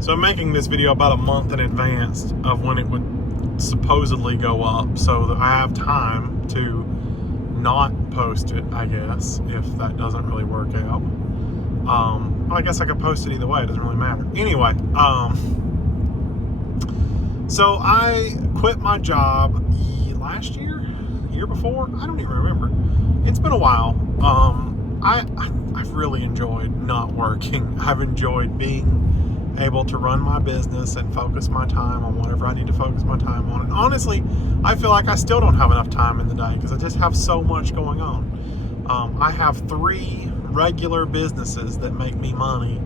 So I'm making this video about a month in advance of when it would supposedly go up, so that I have time to not post it, I guess, if that doesn't really work out. Well, I guess I could post it either way. It doesn't really matter. Anyway, so I quit my job last year before. I don't even remember. It's been a while. I've really enjoyed not working. I've enjoyed being able to run my business and focus my time on whatever I need to focus my time on. And honestly, I feel like I still don't have enough time in the day because I just have so much going on. I have 3 regular businesses that make me money.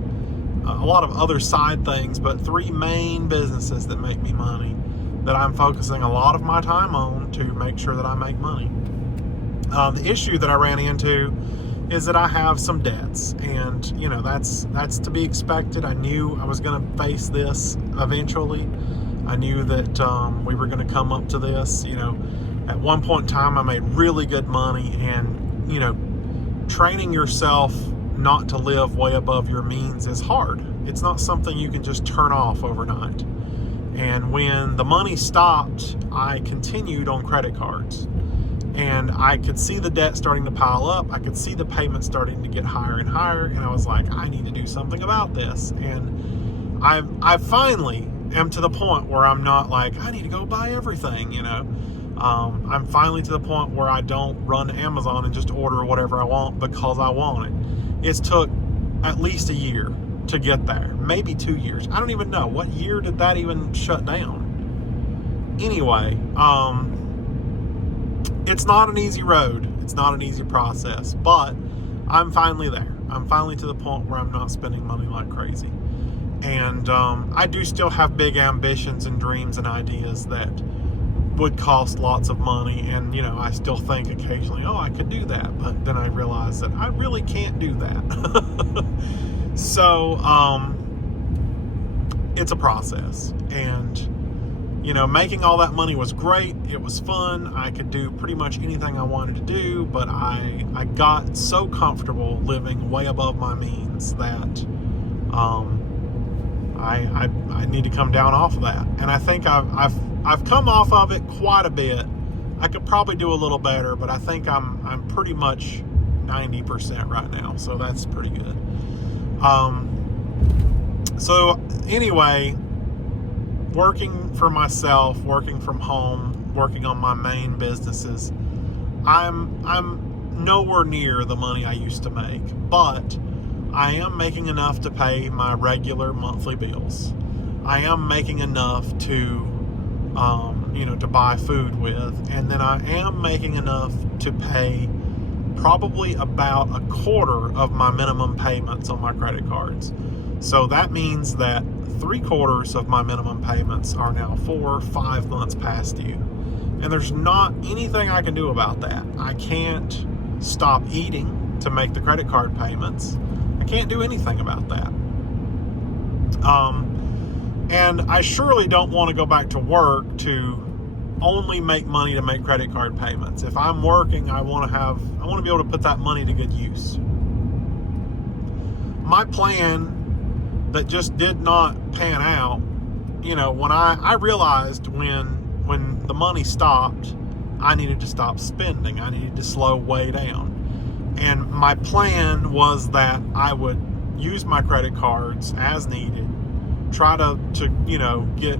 A lot of other side things, but 3 main businesses that make me money that I'm focusing a lot of my time on to make sure that I make money. The issue that I ran into is that I have some debts, and that's to be expected. I knew I was going to face this eventually. I knew that we were going to come up to this. At one point in time, I made really good money, and training yourself not to live way above your means is hard. It's not something you can just turn off overnight. And when the money stopped, I continued on credit cards. And I could see the debt starting to pile up. I could see the payments starting to get higher and higher. And I was like, I need to do something about this. And I finally am to the point where I'm not like, I need to go buy everything, I'm finally to the point where I don't run to Amazon and just order whatever I want because I want it. It's took at least a year to get there. Maybe 2 years. I don't even know. What year did that even shut down? Anyway, it's not an easy road. It's not an easy process, but I'm finally there. I'm finally to the point where I'm not spending money like crazy. And I do still have big ambitions and dreams and ideas that would cost lots of money. And, I still think occasionally, I could do that. But then I realize that I really can't do that. So, it's a process. And making all that money was great. It was fun. I could do pretty much anything I wanted to do, but I got so comfortable living way above my means that I need to come down off of that. And I think I've come off of it quite a bit. I could probably do a little better, but I think I'm pretty much 90% right now, so that's pretty good. So anyway, working for myself, working from home, working on my main businesses, I'm nowhere near the money I used to make, but I am making enough to pay my regular monthly bills. I am making enough to to buy food with, and then I am making enough to pay probably about a quarter of my minimum payments on my credit cards. So that means that 3/4 of my minimum payments are now 4 or 5 months past due. And there's not anything I can do about that. I can't stop eating to make the credit card payments. I can't do anything about that. And I surely don't want to go back to work to only make money to make credit card payments. If I'm working, I want to be able to put that money to good use. My plan that just did not pan out, when I realized when the money stopped, I needed to stop spending. I needed to slow way down. And my plan was that I would use my credit cards as needed, try to get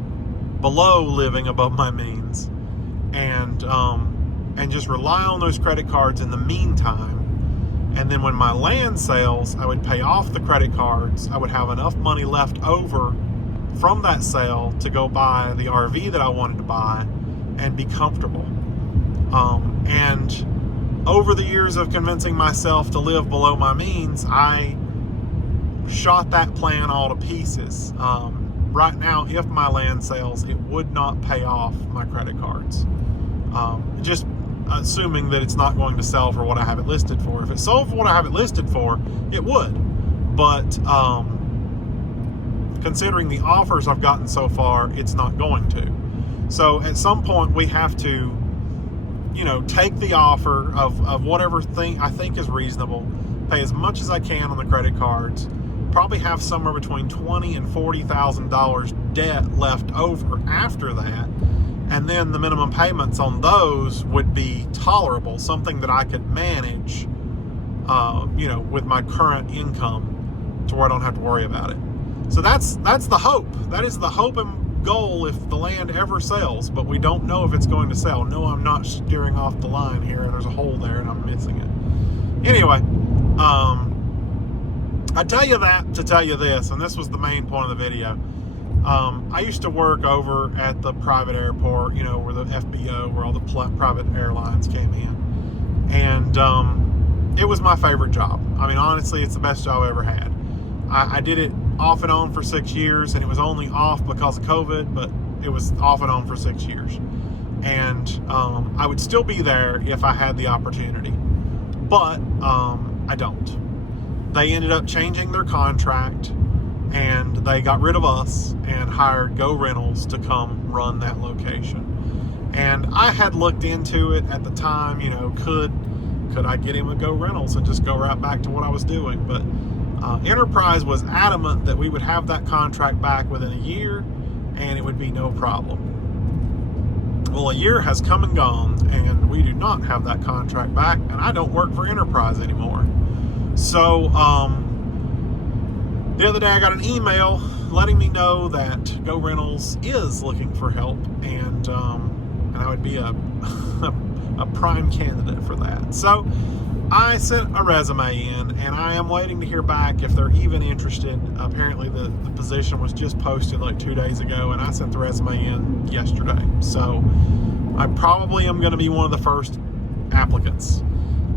below living above my means, and just rely on those credit cards in the meantime. And then when my land sales, I would pay off the credit cards. I would have enough money left over from that sale to go buy the RV that I wanted to buy and be comfortable. And over the years of convincing myself to live below my means, I shot that plan all to pieces. Right now, if my land sales, it would not pay off my credit cards. Just assuming that it's not going to sell for what I have it listed for. If it sold for what I have it listed for, it would. But considering the offers I've gotten so far, it's not going to. So at some point, we have to, take the offer of whatever thing I think is reasonable, pay as much as I can on the credit cards, probably have somewhere between $20,000 and $40,000 debt left over after that. And then the minimum payments on those would be tolerable, something that I could manage, with my current income to where I don't have to worry about it. So that's the hope. That is the hope and goal if the land ever sells, but we don't know if it's going to sell. No, I'm not steering off the line here, and there's a hole there and I'm missing it. Anyway, I tell you that to tell you this, and this was the main point of the video. I used to work over at the private airport, where the FBO, where all the private airlines came in. And it was my favorite job. I mean, honestly, it's the best job I ever had. I did it off and on for 6 years, and it was only off because of COVID, but it was off and on for 6 years. And I would still be there if I had the opportunity. But I don't. They ended up changing their contract, and they got rid of us and hired Go Rentals to come run that location. And I had looked into it at the time, could I get him a Go Rentals and just go right back to what I was doing? But Enterprise was adamant that we would have that contract back within a year and it would be no problem. Well, a year has come and gone and we do not have that contract back, and I don't work for Enterprise anymore. So, the other day I got an email letting me know that Go Rentals is looking for help, and I would be a prime candidate for that. So I sent a resume in, and I am waiting to hear back if they're even interested. Apparently the position was just posted like 2 days ago, and I sent the resume in yesterday. So I probably am going to be one of the first applicants.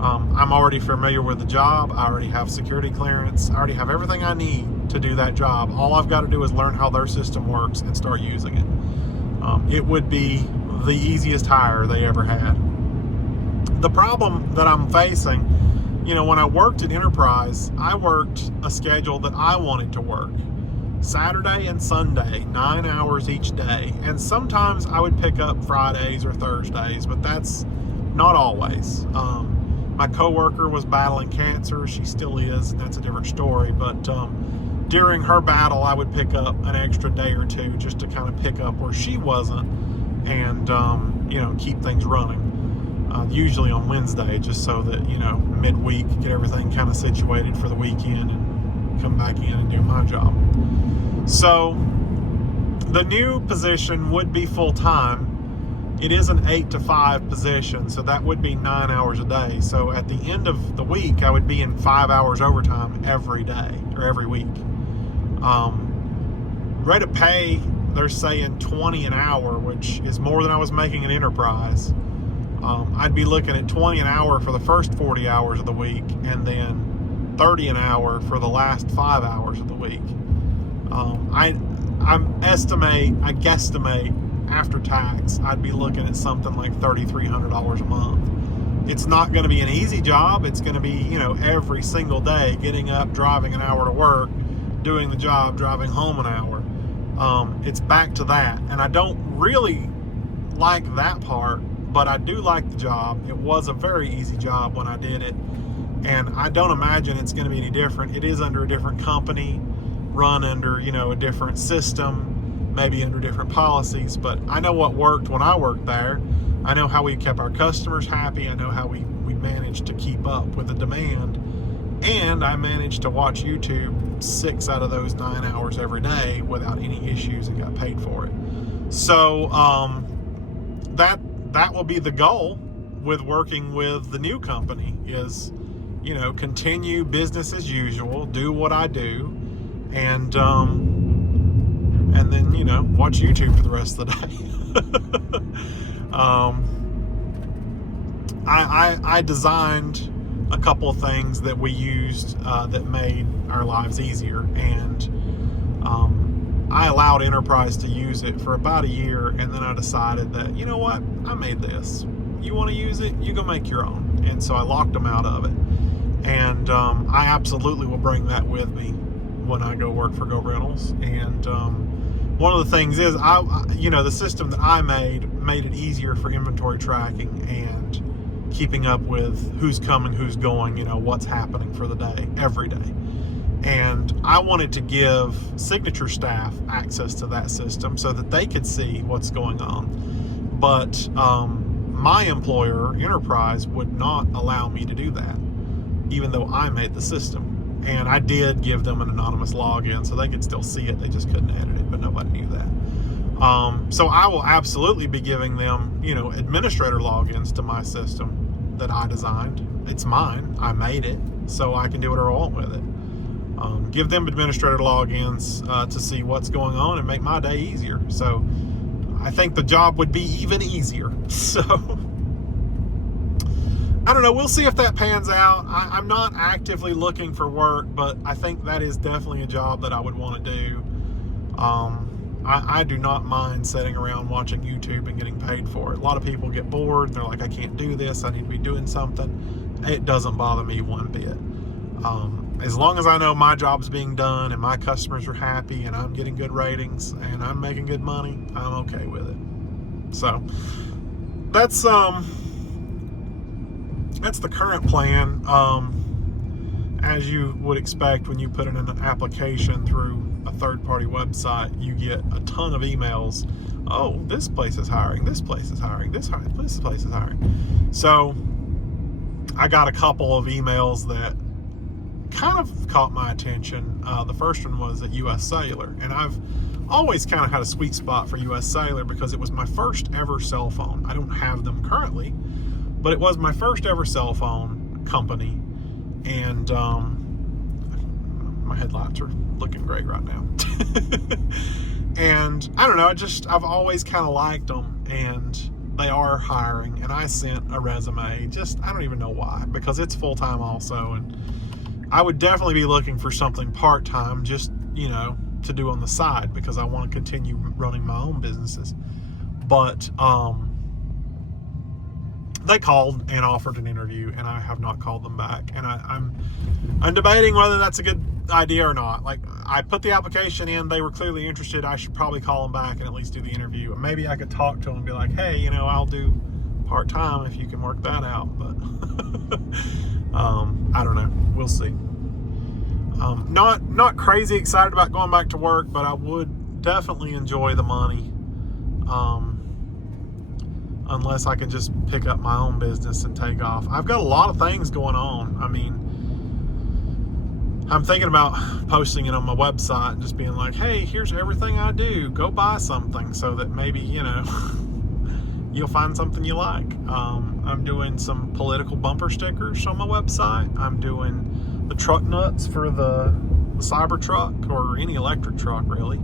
I'm already familiar with the job. I already have security clearance. I already have everything I need to do that job. All I've got to do is learn how their system works and start using it. It would be the easiest hire they ever had. The problem that I'm facing, when I worked at Enterprise, I worked a schedule that I wanted to work. Saturday and Sunday, 9 hours each day. And sometimes I would pick up Fridays or Thursdays, but that's not always. My coworker was battling cancer. She still is, and that's a different story. But during her battle, I would pick up an extra day or two just to kind of pick up where she wasn't and, keep things running. Usually on Wednesday, just so that, midweek, get everything kind of situated for the weekend and come back in and do my job. So the new position would be full-time. It is an 8 to 5 position, so that would be 9 hours a day. So at the end of the week, I would be in 5 hours overtime every day or every week. Rate of pay, they're saying $20 an hour, which is more than I was making at Enterprise. I'd be looking at $20 an hour for the first 40 hours of the week, and then $30 an hour for the last 5 hours of the week. I guesstimate after tax, I'd be looking at something like $3,300 a month. It's not going to be an easy job. It's going to be, every single day, getting up, driving an hour to work, doing the job, driving home an hour. It's back to that. And I don't really like that part, but I do like the job. It was a very easy job when I did it. And I don't imagine it's going to be any different. It is under a different company, run under, a different system, maybe under different policies, but I know what worked when I worked there. I know how we kept our customers happy. I know how we managed to keep up with the demand, and I managed to watch YouTube 6 out of those 9 hours every day without any issues and got paid for it. So that will be the goal with working with the new company is, continue business as usual, do what I do, and then, watch YouTube for the rest of the day. I designed a couple of things that we used that made our lives easier, and I allowed Enterprise to use it for about a year, and then I decided that, you know what, I made this. You want to use it, you go make your own. And so I locked them out of it. And I absolutely will bring that with me when I go work for Go Rentals. And one of the things is, the system that I made it easier for inventory tracking and keeping up with who's coming, who's going, what's happening for the day, every day. And I wanted to give Signature staff access to that system so that they could see what's going on. But my employer, Enterprise, would not allow me to do that, even though I made the system. And I did give them an anonymous login so they could still see it. They just couldn't edit it, but nobody knew that. So I will absolutely be giving them, administrator logins to my system that I designed. It's mine. I made it, so I can do whatever I want with it. Give them administrator logins to see what's going on and make my day easier. So I think the job would be even easier. So I don't know. We'll see if that pans out. I'm not actively looking for work, but I think that is definitely a job that I would want to do. I do not mind sitting around watching YouTube and getting paid for it. A lot of people get bored. They're like, I can't do this. I need to be doing something. It doesn't bother me one bit. As long as I know my job's being done and my customers are happy and I'm getting good ratings and I'm making good money, I'm okay with it. So that's the current plan. As you would expect when you put in an application through a third-party website, you get a ton of emails. Oh, this place is hiring, this place is hiring, this place is hiring. So I got a couple of emails that kind of caught my attention. The first one was at US Cellular, and I've always kind of had a sweet spot for US Cellular because it was my first ever cell phone. I don't have them currently, but it was my first ever cell phone company, and my headlights are looking great right now. And I don't know, I've always kind of liked them, and they are hiring, and I sent a resume. I don't even know why, because it's full-time also, and I would definitely be looking for something part-time, just, to do on the side, because I want to continue running my own businesses. But they called and offered an interview, and I have not called them back. And I'm debating whether that's a good idea or not. Like, I put the application in, they were clearly interested. I should probably call them back and at least do the interview. And maybe I could talk to them and be like, hey, I'll do part-time if you can work that out. But I don't know. We'll see. Not crazy excited about going back to work, but I would definitely enjoy the money. Unless I can just pick up my own business and take off. I've got a lot of things going on. I mean, I'm thinking about posting it on my website and just being like, hey, here's everything I do. Go buy something, so that maybe, you'll find something you like. I'm doing some political bumper stickers on my website. I'm doing the truck nuts for the Cybertruck, or any electric truck, really.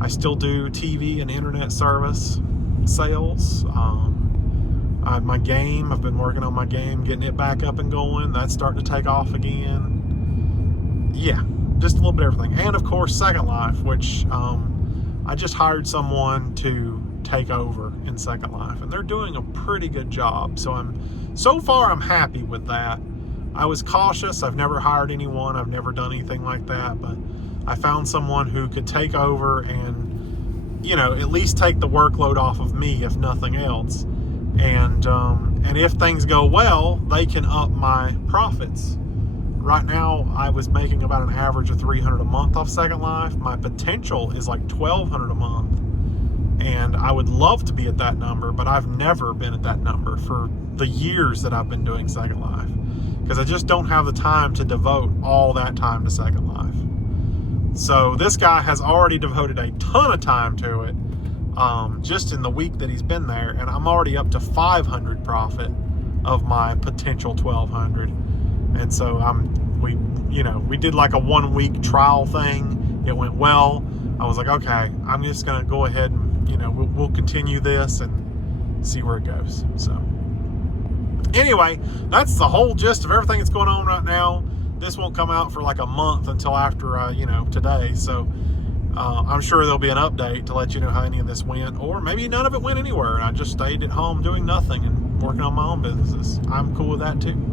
I still do TV and internet service sales. My game, I've been working on my game, getting it back up and going. That's starting to take off again. Yeah, just a little bit of everything. And of course, Second Life, which I just hired someone to take over in Second Life, and they're doing a pretty good job. So far I'm happy with that. I was cautious. I've never hired anyone. I've never done anything like that, but I found someone who could take over and, at least take the workload off of me, if nothing else. And if things go well, they can up my profits. Right now, I was making about an average of $300 a month off Second Life. My potential is like $1,200 a month. And I would love to be at that number, but I've never been at that number for the years that I've been doing Second Life, because I just don't have the time to devote all that time to Second Life. So this guy has already devoted a ton of time to it, just in the week that he's been there, and I'm already up to 500 profit of my potential 1,200. And so we did like a 1 week trial thing. It went well. I was like, okay, I'm just gonna go ahead and we'll continue this and see where it goes. So anyway, that's the whole gist of everything that's going on right now. This won't come out for like a month until after today. So I'm sure there'll be an update to let you know how any of this went, or maybe none of it went anywhere and I just stayed at home doing nothing and working on my own businesses. I'm cool with that too.